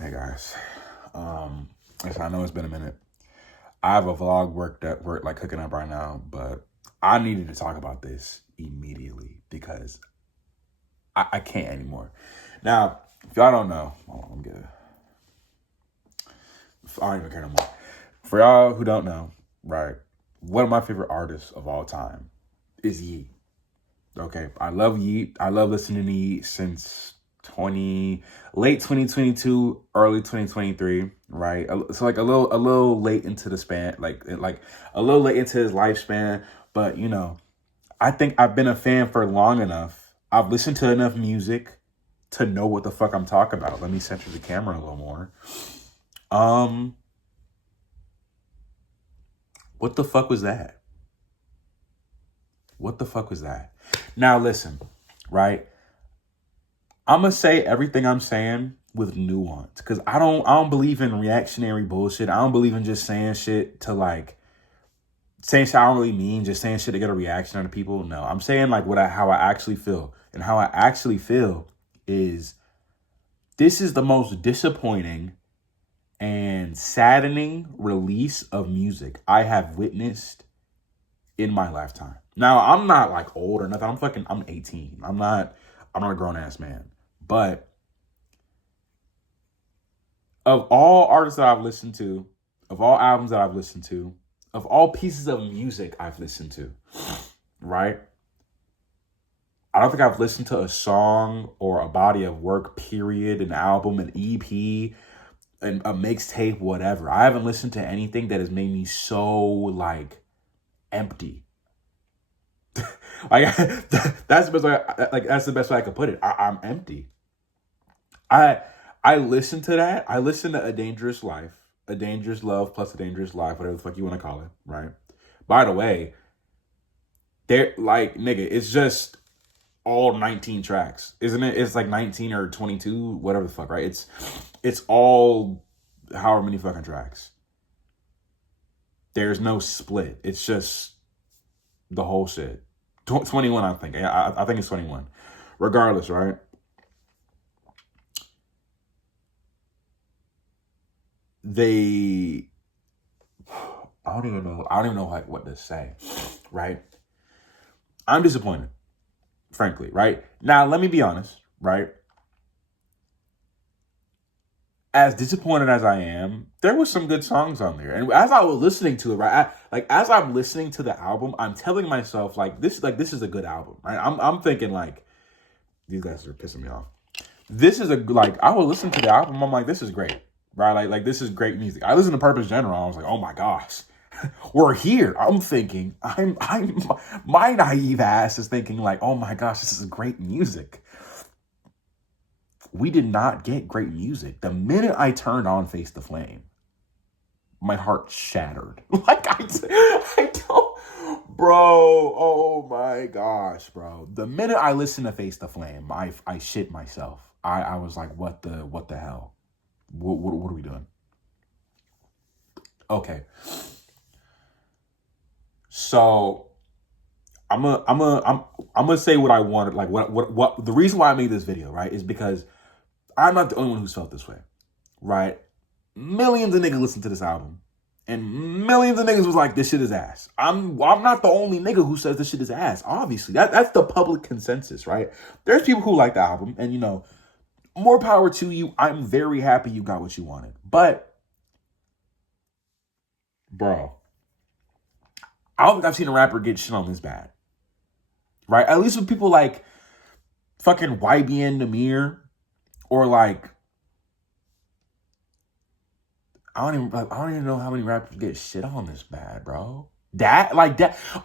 Hey guys, yes, I know it's been a minute. I have a vlog work like cooking up right now, but I needed to talk about this immediately because I can't anymore. Now, if y'all don't know, hold on, let me get it. I don't even care no more. For y'all who don't know, right? One of my favorite artists of all time is Yeat. Okay, I love Yeat. I love listening to Yeat since 20 late 2022, early 2023, right? So like a little late into the span, like a little late into his lifespan, but I think I've been a fan for long enough. I've listened to enough music to know what the fuck I'm talking about. Let me center the camera a little more. Um, what the fuck was that? What the fuck was that? Now listen, right? I'm gonna say everything I'm saying with nuance because I don't believe in reactionary bullshit. I don't believe in just saying shit to like saying shit I don't really mean, just saying shit to get a reaction out of people. No, I'm saying like how I actually feel, and how I actually feel is this is the most disappointing and saddening release of music I have witnessed in my lifetime. Now I'm not like old or nothing. I'm 18. I'm not a grown ass man, but of all artists that I've listened to, of all albums that I've listened to, of all pieces of music I've listened to, right? I don't think I've listened to a song or a body of work, period, an album, an EP, a mixtape, whatever. I haven't listened to anything that has made me so like empty. Like that's the best way. That's the best way I could put it. I'm empty. I I listen to that. I listen to A Dangerous Life, A Dangerous Love plus A Dangerous Life, whatever the fuck you want to call it, right? By the way, they're like, nigga, it's just all 19 tracks, isn't it? It's like 19 or 22, whatever the fuck, right? It's all however many fucking tracks. There's no split. It's just the whole shit. 21, I think. I think it's 21. Regardless, right? They I don't even know. I don't even know like what to say, right? I'm disappointed, frankly, right? Now, let me be honest, right? As disappointed as I am, there was some good songs on there. And as I was listening to it, right, as I'm listening to the album, I'm telling myself this is a good album, right? I'm thinking like these guys are pissing me off. This is a like I will listen to the album, I'm like this is great, right? Like this is great music. I listen to Purpose General, I was like, oh my gosh, we're here. I'm thinking, I'm my naive ass is thinking like, oh my gosh, this is great music. We did not get great music. The minute I turned on Face the Flame, my heart shattered. I don't, bro. Oh my gosh, bro. The minute I listened to Face the Flame, I shit myself. I was like, what the hell? What are we doing? Okay, so I'm gonna say what I wanted. Like what the reason why I made this video, right, is because I'm not the only one who's felt this way, right? Millions of niggas listened to this album, and millions of niggas was like, "This shit is ass." I'm not the only nigga who says this shit is ass. Obviously, that's the public consensus, right? There's people who like the album, and more power to you. I'm very happy you got what you wanted, but bro, I don't think I've seen a rapper get shit on this bad, right? At least with people like fucking YBN Namir or like I don't even know how many rappers get shit on this bad, bro. That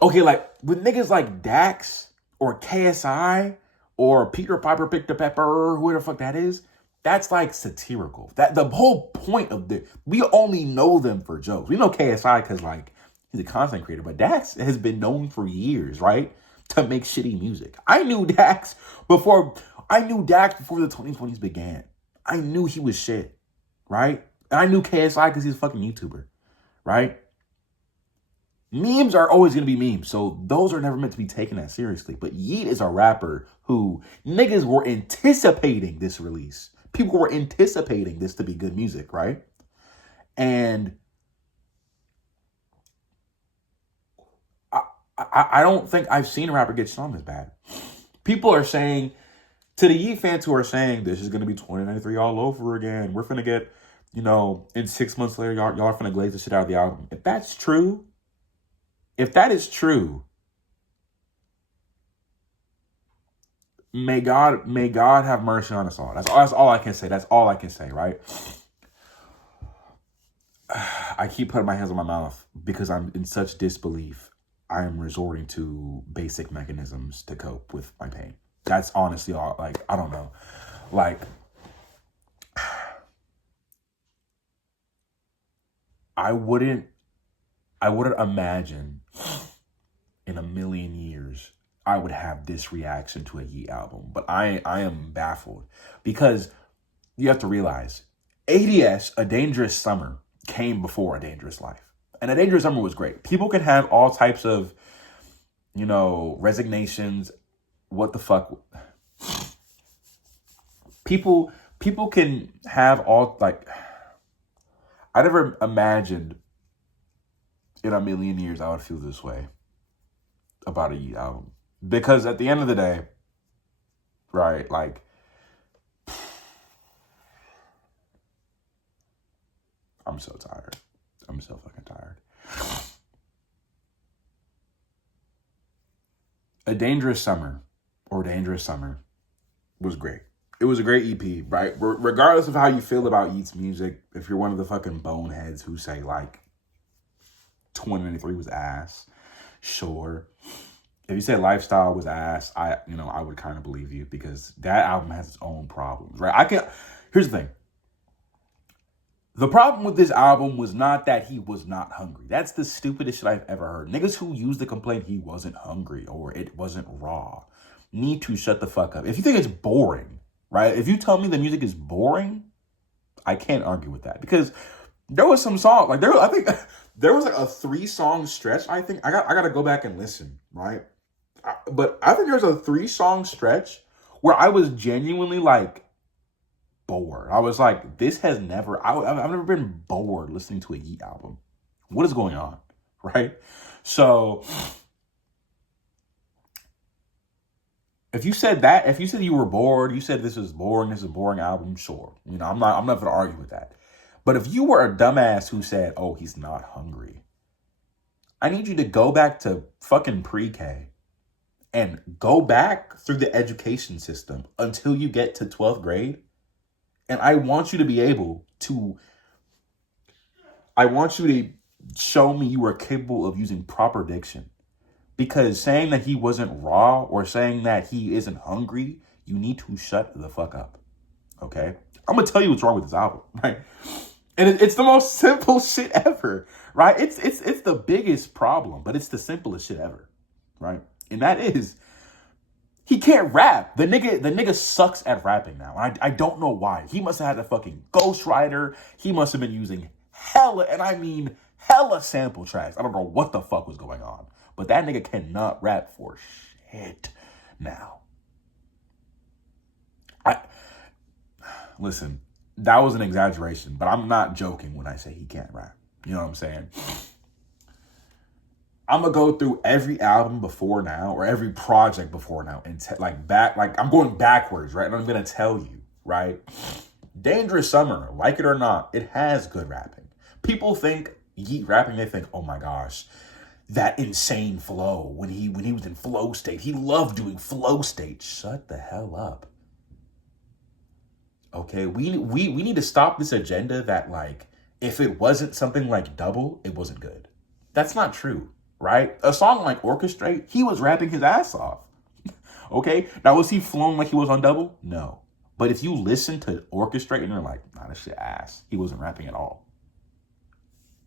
okay, like with niggas like Dax or KSI or Peter Piper Pick the Pepper, whoever the fuck that is, that's like satirical. That the whole point of we only know them for jokes. We know KSI because like he's a content creator, but Dax has been known for years, right? To make shitty music. I knew Dax before the 2020s began. I knew he was shit, right? And I knew KSI because he's a fucking YouTuber, right? Memes are always going to be memes, so those are never meant to be taken that seriously. But Yeat is a rapper who niggas were anticipating this release People were anticipating this to be good music, right? And I don't think I've seen a rapper get sung as bad. People are saying, to the Yeat fans who are saying this is going to be 2093 all over again, we're finna get, in 6 months later, y'all are finna glaze the shit out of the album. If that's true, if that is true, may God have mercy on us all. That's all I can say. That's all I can say, right? I keep putting my hands on my mouth because I'm in such disbelief. I am resorting to basic mechanisms to cope with my pain. That's honestly all. Like, I don't know. Like, I wouldn't imagine in a million years I would have this reaction to a Yeat album. But I am baffled because you have to realize ADS, A Dangerous Summer, came before A Dangerous Life. And A Dangerous Summer was great. People can have all types of, resignations. What the fuck? People can have all, like, I never imagined in a million years I would feel this way about a Yeat album. Because at the end of the day, right, like, I'm so tired. I'm so fucking tired. A Dangerous Summer or Dangerous Summer was great. It was a great EP, right? Regardless of how you feel about Yeat's music, if you're one of the fucking boneheads who say, like, 2023 was ass, sure. If you say Lifestyle was ass, I would kind of believe you because that album has its own problems, right? Here's the thing. The problem with this album was not that he was not hungry. That's the stupidest shit I've ever heard. Niggas who use the complaint he wasn't hungry or it wasn't raw need to shut the fuck up. If you think it's boring, right? If you tell me the music is boring, I can't argue with that because there was some song like I think there was like a 3-song stretch. I think I got to go back and listen, right? But I think there's a 3-song stretch where I was genuinely like bored. I was like, I've never been bored listening to a Yeat album. What is going on, right? So if you said you were bored, you said this is a boring album, sure. I'm not going to argue with that. But if you were a dumbass who said, oh, he's not hungry, I need you to go back to fucking pre-K and go back through the education system until you get to 12th grade. And I want you to show me you are capable of using proper diction. Because saying that he wasn't raw or saying that he isn't hungry, you need to shut the fuck up. Okay? I'm going to tell you what's wrong with this album, right? And it's the most simple shit ever, right? It's the biggest problem, but it's the simplest shit ever, right? And that is, he can't rap. The nigga sucks at rapping now. I don't know why. He must have had a fucking ghostwriter. He must have been using hella sample tracks. I don't know what the fuck was going on. But that nigga cannot rap for shit now. Listen, that was an exaggeration, but I'm not joking when I say he can't rap. You know what I'm saying? I'm gonna go through every album before now or every project before now and I'm going backwards, right? And I'm gonna tell you, right? Dangerous Summer, like it or not, it has good rapping. People think Yeat rapping, they think, oh my gosh, that insane flow when he was in flow state. He loved doing flow state. Shut the hell up. Okay, we need to stop this agenda that, like, if it wasn't something like Double, it wasn't good. That's not true, right? A song like Orchestrate, he was rapping his ass off. Okay, now was he flowing like he was on Double? No. But if you listen to Orchestrate and you're like, nah, this shit ass, he wasn't rapping at all.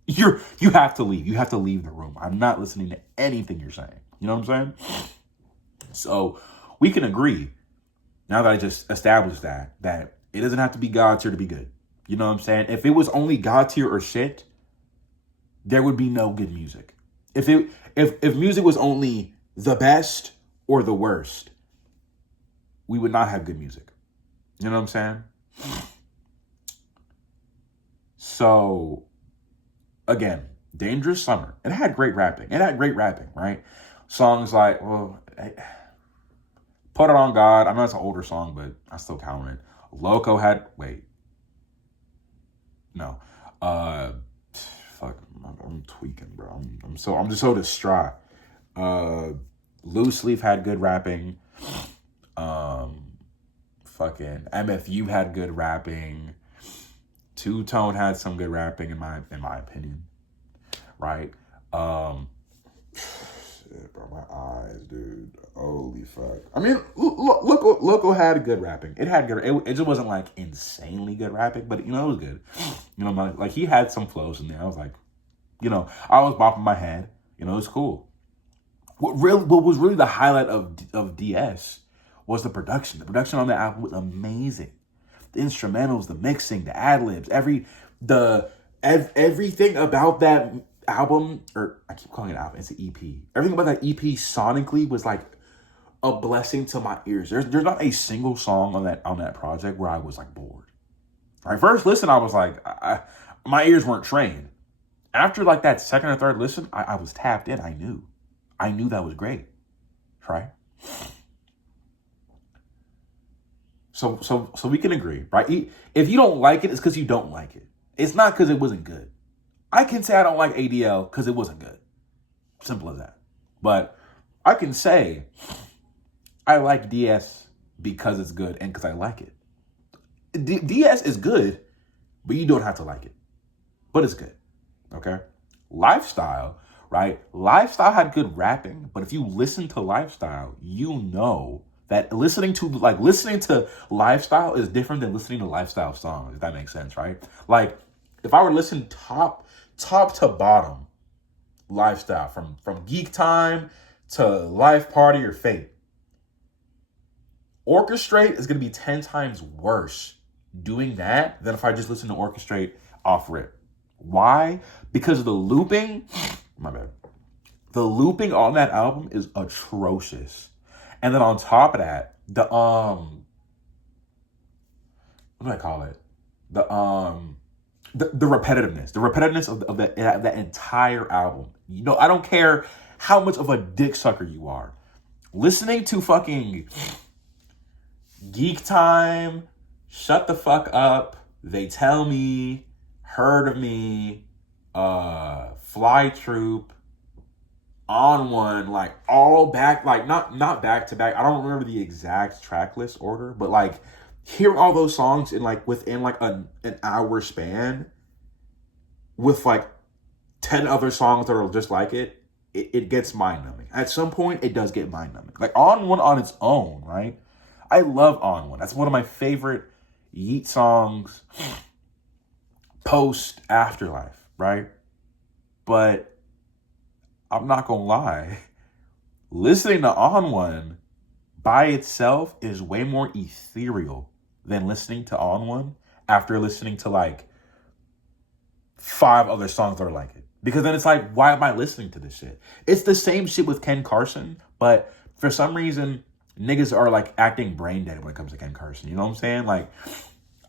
You have to leave. You have to leave the room. I'm not listening to anything you're saying. You know what I'm saying? So we can agree, now that I just established that it doesn't have to be God tier to be good. You know what I'm saying? If it was only God tier or shit, there would be no good music. If music was only the best or the worst, we would not have good music. You know what I'm saying? So, again, Dangerous Summer. It had great rapping. Right? Songs like, well, Put It On God. I know it's an older song, but I still count it. Loco had, wait. No. Fuck, I'm tweaking, bro. I'm just so distraught. Loose Leaf had good rapping. Fucking MFU had good rapping. Two Tone had some good rapping in my opinion, right? Shit, bro, my eyes, dude. Holy fuck. I mean, Loco had good rapping. It had good. It just wasn't like insanely good rapping, but it was good. Like he had some flows in there. I was like, I was bopping my head. It was cool. What was really the highlight of DS was the production. The production on the album was amazing. The instrumentals, the mixing, the ad-libs, everything about that album, or I keep calling it album, it's an EP. Everything about that EP sonically was like a blessing to my ears. There's not a single song on that project where I was like bored. Right, first listen, I was like, my ears weren't trained. After like that second or third listen, I was tapped in. I knew that was great, right? So we can agree, right? If you don't like it, it's because you don't like it. It's not because it wasn't good. I can say I don't like ADL because it wasn't good. Simple as that. But I can say I like DS because it's good and because I like it. DS is good, but you don't have to like it. But it's good, okay? Lifestyle, right? Lifestyle had good rapping, but if you listen to Lifestyle, you know that listening to Lifestyle is different than listening to Lifestyle songs, if that makes sense, right? Like, if I were to listen top to bottom, Lifestyle, from Geek Time to Life Party or Fate, Orchestrate is going to be 10 times worse doing that than if I just listen to Orchestrate off rip. Why? Because of the looping. My bad. The looping on that album is atrocious. And then on top of that, what do I call it? The repetitiveness. The repetitiveness of that entire album. I don't care how much of a dick sucker you are. Listening to fucking Geek Time, Shut the Fuck Up, They Tell Me, Heard of Me, Fly Troop, On One, like all back, like not back to back. I don't remember the exact track list order, but like hearing all those songs within like an hour span with like 10 other songs that are just like it gets mind numbing. At some point, it does get mind numbing. Like On One on its own, right? I love On One. That's one of my favorite Yeat songs post Afterlife, right? But I'm not gonna lie, listening to On One by itself is way more ethereal than listening to On One after listening to like 5 other songs that are like it. Because then it's like, why am I listening to this shit? It's the same shit with Ken Carson, but for some reason, niggas are like acting brain dead when it comes to Ken Carson. You know what I'm saying? Like,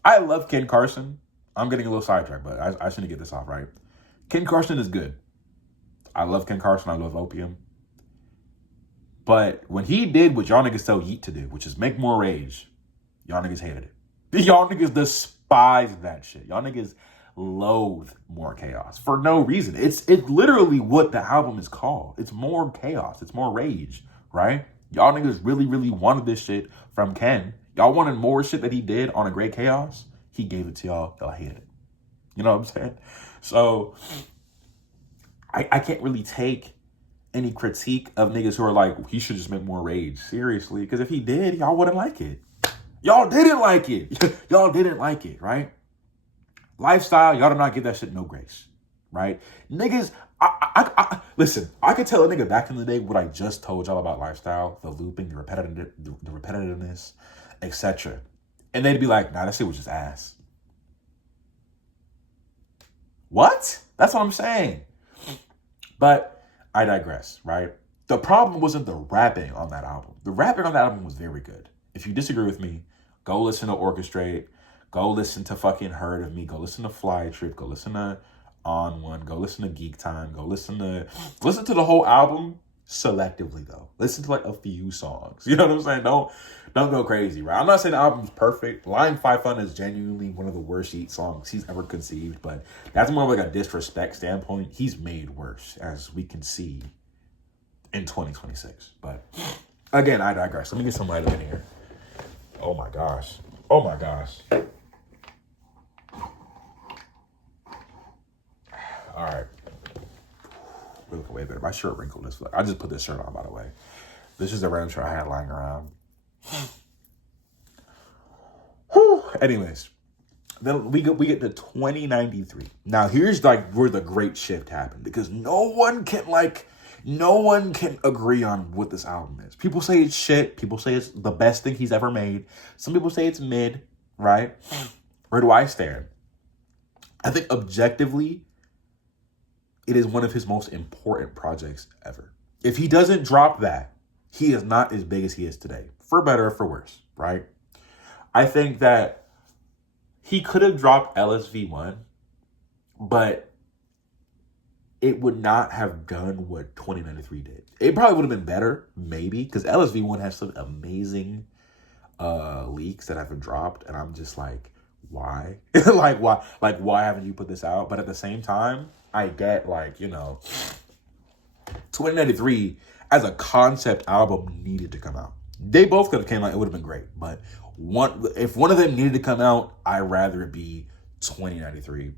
I love Ken Carson. I'm getting a little sidetracked, but I shouldn't get this off, right? Ken Carson is good. I love Ken Carson. I love Opium. But when he did what y'all niggas tell Yeat to do, which is make more rage, y'all niggas hated it. Y'all niggas despised that shit. Y'all niggas loathe more chaos for no reason. It's literally what the album is called. It's more chaos. It's more rage, right? Y'all niggas really, really wanted this shit from Ken. Y'all wanted more shit that he did on A Great Chaos. He gave it to y'all. Y'all hated it. You know what I'm saying? So I can't really take any critique of niggas who are like, he should just make more rage seriously. Because if he did, y'all wouldn't like it. Y'all didn't like it. Y'all didn't like it, right? Lifestyle, y'all did not give that shit no grace, right? Niggas, listen, I could tell a nigga back in the day what I just told y'all about Lifestyle, the looping, the repetitiveness, etc. And they'd be like, nah, that shit was just ass. What? That's what I'm saying. But I digress, right? The problem wasn't the rapping on that album. The rapping on that album was very good. If you disagree with me, go listen to Orchestrate. Go listen to fucking Heard of Me. Go listen to Fly Trip. Go listen to On One. Go listen to Geek Time. Go listen to the whole album selectively though. Listen to like a few songs. You know what I'm saying? Don't go crazy, right? I'm not saying the album's perfect. Line 5 is genuinely one of the worst Yeat songs he's ever conceived, but that's more of like a disrespect standpoint. He's made worse, as we can see in 2026. But again, I digress. Let me get some light in here. Oh my gosh. Oh my gosh. All right. We're looking way better. My shirt wrinkled as fuck. I just put this shirt on, by the way. This is the random shirt I had lying around. Whew. Anyways, then we get to 2093. Now here's like where the great shift happened, because no one can agree on what this album is. People say it's shit. People say it's the best thing he's ever made. Some people say it's mid, right? Where do I stand? I think objectively, it is one of his most important projects ever. If he doesn't drop that, he is not as big as he is today, for better or for worse, right? I think that he could have dropped LSV1, but it would not have done what 2093 did. It probably would have been better, maybe, because LSV1 has some amazing leaks that haven't dropped, and I'm just like, why? why haven't you put this out? But at the same time, I get 2093 as a concept album needed to come out. They both could have came out, it would have been great. But if one of them needed to come out, I'd rather it be 2093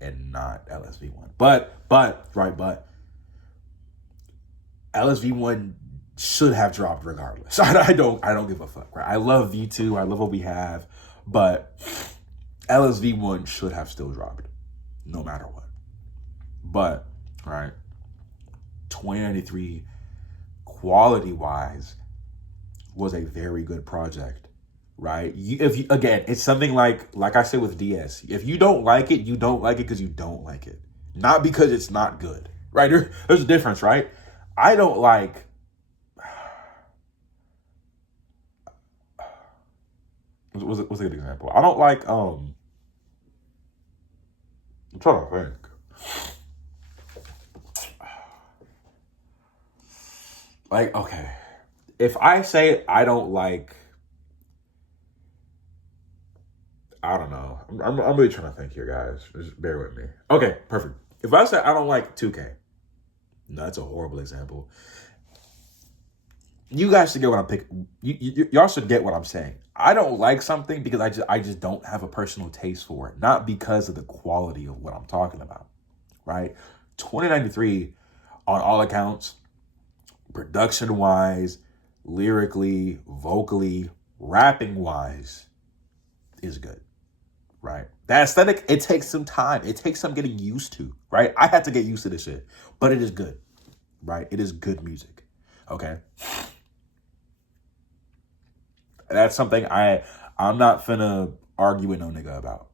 and not LSV1. But LSV1 should have dropped regardless. I don't give a fuck, right? I love V2, I love what we have, but LSV1 should have still dropped, no matter what. But, right, 2093, quality-wise, was a very good project, right? Again, it's something like I said with DS. If you don't like it, you don't like it because you don't like it. Not because it's not good, right? There's a difference, right? I don't like... What's a good example? I don't like... I'm trying to think. Like, okay, if I say I don't like, I don't know. I'm really trying to think here, guys. Just bear with me. Okay, perfect. If I say I don't like 2K, no, that's a horrible example. You guys should get what I'm picking. Y'all should get what I'm saying. I don't like something because I just don't have a personal taste for it, not because of the quality of what I'm talking about, right? 2093, on all accounts, production-wise, lyrically, vocally, rapping-wise, is good, right? The aesthetic, it takes some time. It takes some getting used to, right? I had to get used to this shit, but it is good, right? It is good music, okay? That's something I'm not finna argue with no nigga about.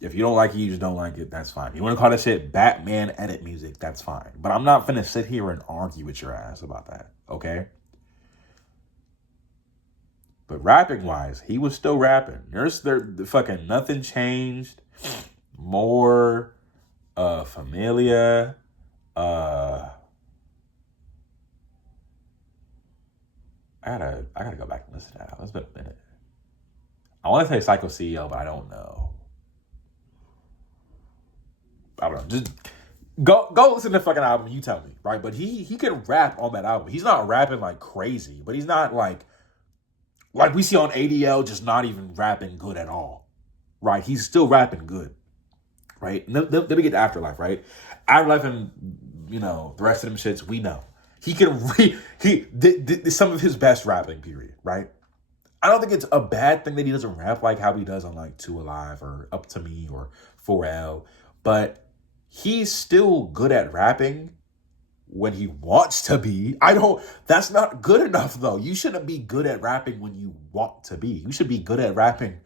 If you don't like it, you just don't like it, that's fine. You want to call that shit Batman edit music, that's fine. But I'm not finna sit here and argue with your ass about that, okay? But rapping-wise, he was still rapping. There fucking nothing changed. More, Familia, I gotta go back and listen to that. It's been a minute. I want to say Psycho CEO, but I don't know. I don't know. Just go listen to the fucking album. You tell me, right? But he can rap on that album. He's not rapping like crazy, but he's not like we see on ADL, just not even rapping good at all, right? He's still rapping good, right? Then we get to Afterlife, right? Afterlife and the rest of them shits we know. He can some of his best rapping, period, right? I don't think it's a bad thing that he doesn't rap like how he does on like 2 Alive or Up to Me or 4L, but he's still good at rapping when he wants to be. That's not good enough though. You shouldn't be good at rapping when you want to be. You should be good at rapping,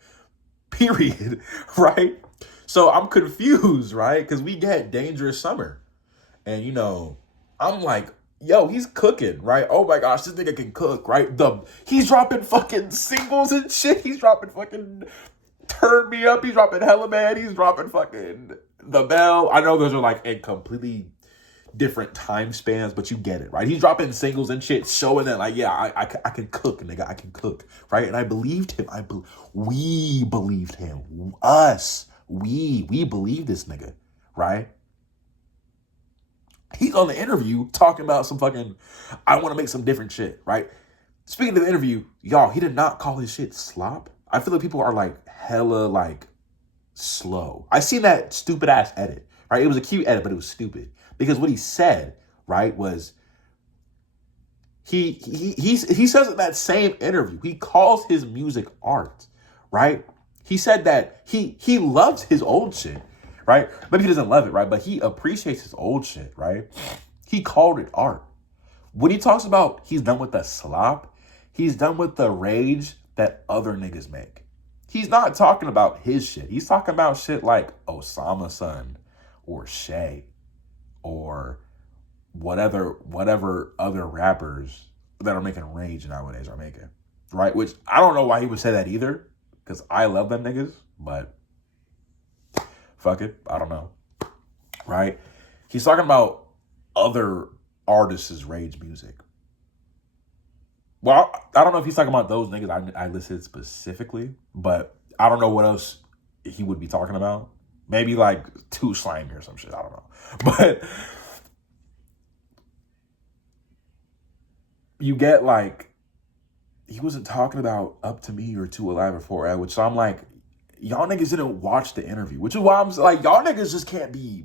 period, right? So I'm confused, right? Because we get Dangerous Summer. And I'm like, yo, he's cooking, right? Oh my gosh, this nigga can cook, right? He's dropping fucking singles and shit. He's dropping fucking Turn Me Up. He's dropping Hella Man. He's dropping fucking The Bell. I know those are like in completely different time spans, but you get it, right? He's dropping singles and shit, showing that like, yeah, I can cook, nigga. I can cook, right? And I believed him. We believed him. We believe this nigga, right? He's on the interview talking about some fucking, I want to make some different shit, right? Speaking of the interview, y'all, he did not call his shit slop. I feel like people are like hella like slow. I seen that stupid ass edit, right? It was a cute edit, but it was stupid. Because what he said, right, was he says in that same interview, he calls his music art, right? He said that he loves his old shit, right? Maybe he doesn't love it, right? But he appreciates his old shit, right? He called it art. When he talks about he's done with the slop, he's done with the rage that other niggas make. He's not talking about his shit. He's talking about shit like Osama Son or Shay or whatever other rappers that are making rage nowadays are making, right? Which I don't know why he would say that either, because I love them niggas, but fuck it, I don't know, right? He's talking about other artists' rage music. Well, I don't know if he's talking about those niggas I listed specifically, but I don't know what else he would be talking about. Maybe like Too Slimy or some shit, I don't know. But you get like, he wasn't talking about Up to Me or Too Alive or 4L, which so I'm like, y'all niggas didn't watch the interview, which is why I'm like, y'all niggas just can't be,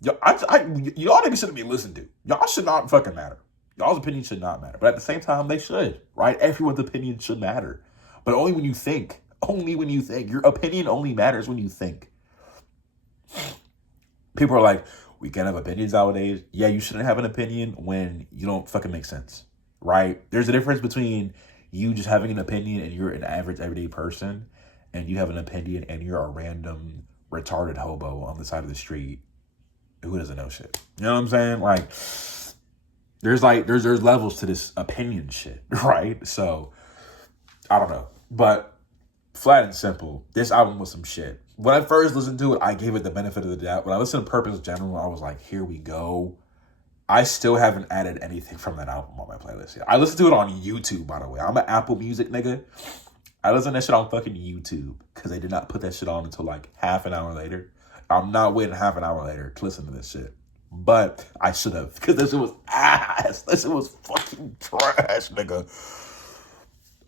y'all niggas shouldn't be listened to. Y'all should not fucking matter. Y'all's opinion should not matter. But at the same time, they should, right? Everyone's opinion should matter. But only when you think. Only when you think. Your opinion only matters when you think. People are like, we can't have opinions nowadays. Yeah, you shouldn't have an opinion when you don't fucking make sense, right? There's a difference between you just having an opinion and you're an average everyday person, and you have an opinion and you're a random retarded hobo on the side of the street who doesn't know shit. You know what I'm saying? Like, there's levels to this opinion shit, right? So, I don't know. But flat and simple, this album was some shit. When I first listened to it, I gave it the benefit of the doubt. When I listened to Purpose General, I was like, here we go. I still haven't added anything from that album on my playlist yet. I listened to it on YouTube, by the way. I'm an Apple Music nigga. I listened to that shit on fucking YouTube because they did not put that shit on until like half an hour later. I'm not waiting half an hour later to listen to this shit. But I should have, because this shit was ass. This shit was fucking trash, nigga.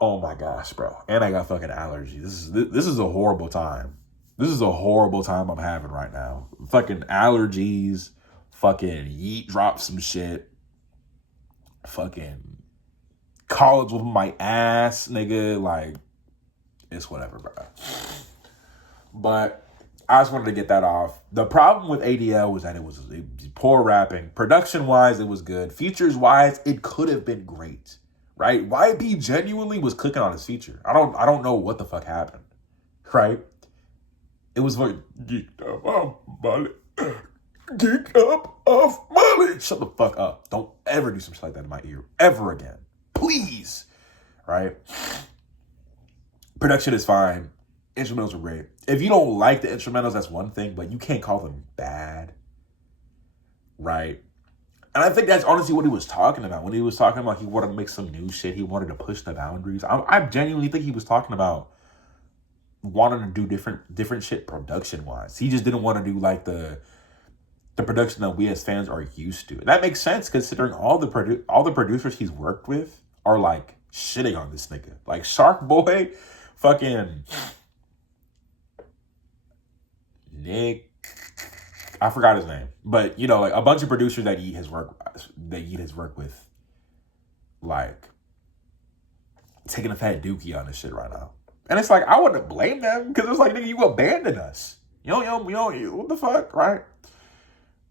Oh my gosh, bro. And I got fucking allergies. This is a horrible time. This is a horrible time I'm having right now. Fucking allergies. Fucking Yeat dropped some shit. Fucking college with my ass, nigga. Like, it's whatever, bro. But I just wanted to get that off. The problem with ADL was that it was poor rapping. Production-wise, it was good. Features-wise, it could have been great. Right? YB genuinely was clicking on his feature. I don't know what the fuck happened. Right? It was like, geeked up off Molly. Geeked up off Molly. Shut the fuck up. Don't ever do some shit like that in my ear. Ever again. Please. Right? Production is fine. Instrumentals are great. If you don't like the instrumentals, that's one thing, but you can't call them bad. Right? And I think that's honestly what he was talking about. When he was talking about he wanted to make some new shit, he wanted to push the boundaries. I genuinely think he was talking about wanting to do different shit production-wise. He just didn't want to do like the production that we as fans are used to. And that makes sense considering all the producers he's worked with are like shitting on this nigga. Like Shark Boy, fucking Nick, I forgot his name, but you know, like a bunch of producers that Yeat has worked with, like taking a fat dookie on this shit right now, and it's like I wouldn't blame them because it's like, nigga, you abandoned us, you know, what the fuck, right?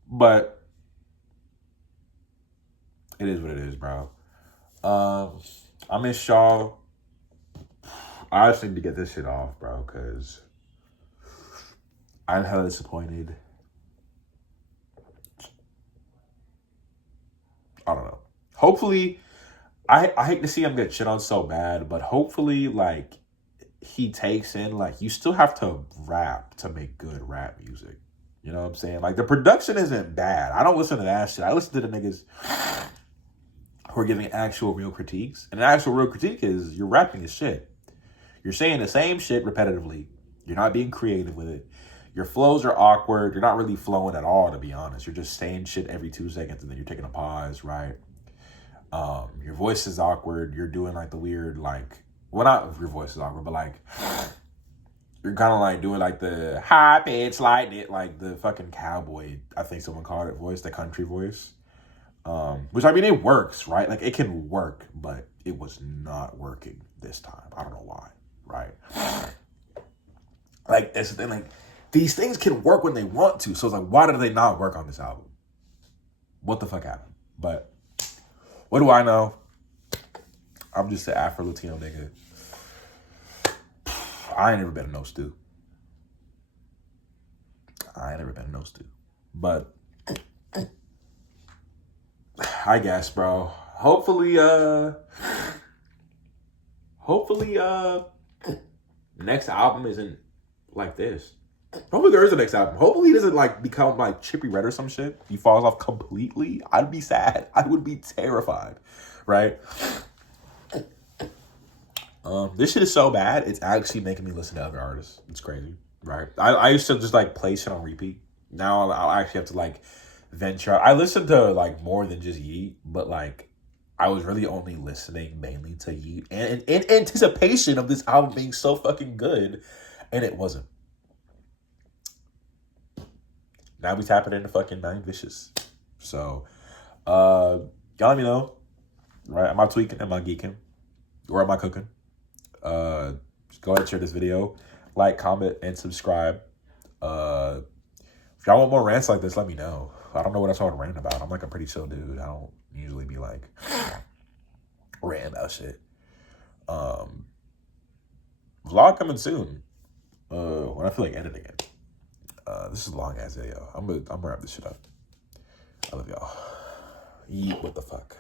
But it is what it is, bro. I miss y'all. I just need to get this shit off, bro, because I'm hella disappointed. I don't know. Hopefully, I hate to see him get shit on so bad, but hopefully, like, he takes in, like, you still have to rap to make good rap music. You know what I'm saying? Like, the production isn't bad. I don't listen to that shit. I listen to the niggas who are giving actual real critiques. And an actual real critique is you're rapping as shit. You're saying the same shit repetitively. You're not being creative with it. Your flows are awkward. You're not really flowing at all, to be honest. You're just saying shit every 2 seconds and then you're taking a pause, right? Your voice is awkward. You're doing like the weird, like, well, not your voice is awkward, but like, you're kind of like doing like the high pitch, like the fucking cowboy, I think someone called it voice, the country voice. Which, I mean, it works, right? Like, it can work, but it was not working this time. I don't know why, right? Like, that's the thing. Like, these things can work when they want to. So it's like, why did they not work on this album? What the fuck happened? But what do I know? I'm just an Afro-Latino nigga. I ain't never been a no stew. But I guess, bro. Hopefully, next album isn't like this. Hopefully there is a next album. Hopefully he doesn't like become like Chippy Red or some shit. He falls off completely. I'd be sad. I would be terrified, right? This shit is so bad, it's actually making me listen to other artists. It's crazy, right? I used to just like play shit on repeat. Now I'll actually have to like venture out. I listen to like more than just Yeat, but like I was really only listening mainly to Yeat and in anticipation of this album being so fucking good, and it wasn't. Now we tapping into fucking Nine Vicious. So, y'all let me know, right? Am I tweaking? Am I geeking? Or am I cooking? Just go ahead and share this video. Like, comment, and subscribe. If y'all want more rants like this, let me know. I don't know what I'm talking rant about. I'm like a pretty chill dude. I don't usually be like ranting about shit. Vlog coming soon. When I feel like editing it. This is a long ass video. I'm gonna wrap this shit up. I love y'all. Yeet, what the fuck.